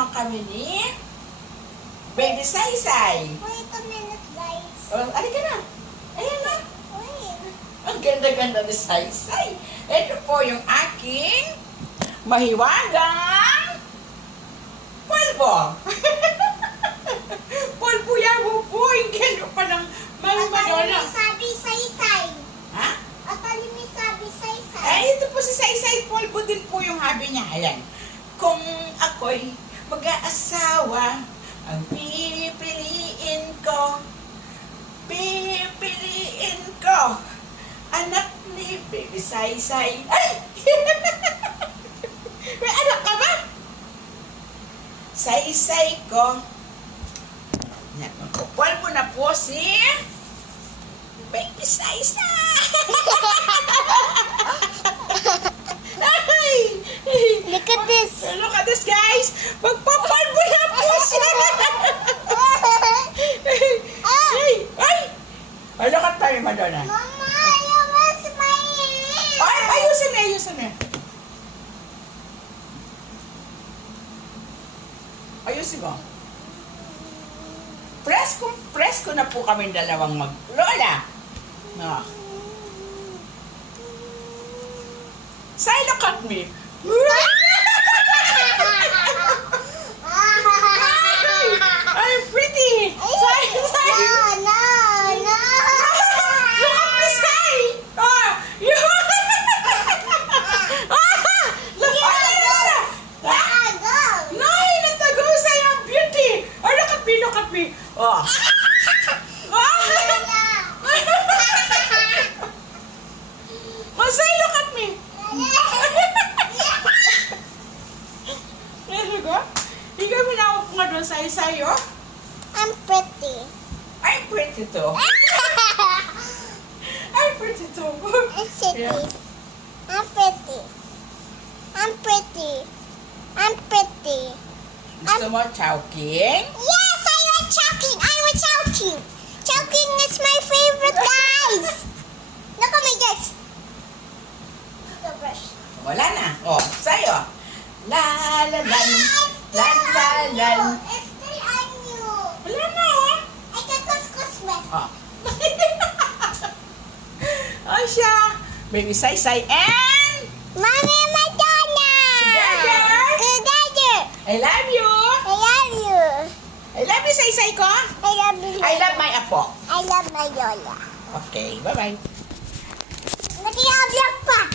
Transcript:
naman kami ni Baby Saysay. Wait a minute, guys. Oh, alika na. Ayan na. Wait. Ang ganda-ganda ni Saysay. Ito po yung aking mahiwagang polvo. Polvo yabo po. Yung gano pa ng Madonna. Sabi saysay. Ha? At alimi sabi saysay. Ay, ito po si Saysay. Polvo din po yung habi niya. Ayan. Kung ako'y mag-aasawa, ang pipiliin ko, anak ni Baby Saysay. Ay! May anak ka ba? Saysay ko. Nakapal mo na po si Baby Saysay. Look at this. Look at this, guys. Magpapalbo na po siya. Ay, look at tayo, Madonna. Mama, you was my hair. Ay, ayusin na, ayusin na. Ayusin mo. Press ko na po kami dalawang mag-lola. No. Say, look at me. I'm pretty. Say. No, no, no. Look at me, Say. Oh, you. Look at me. No, let the go, Say. I'm beauty. Oh, look at me. Oh. Say, look at me. There you go. Ikaw minawag ko nga doon sa'yo. I'm pretty. I'm pretty too. I'm pretty too. I'm pretty. Yeah. I'm pretty. I'm pretty. I'm pretty. Gusto mo chowking? Yes, I like choking. I like choking. Choking is my favorite, guys. Look at my guys. The brush. Wala na. Oh, sa'yo. La la lan. La la lan. It's still on you. Wala na oh. I can kuskus with. Oh. Oh siya. Baby Saysay and Mommy and Madonna. Together. Together. I love you. I love you. I love you, Saysay ko. I love you. I love my apo. I love my Lola. Okay, bye-bye. Mati-vlog pa.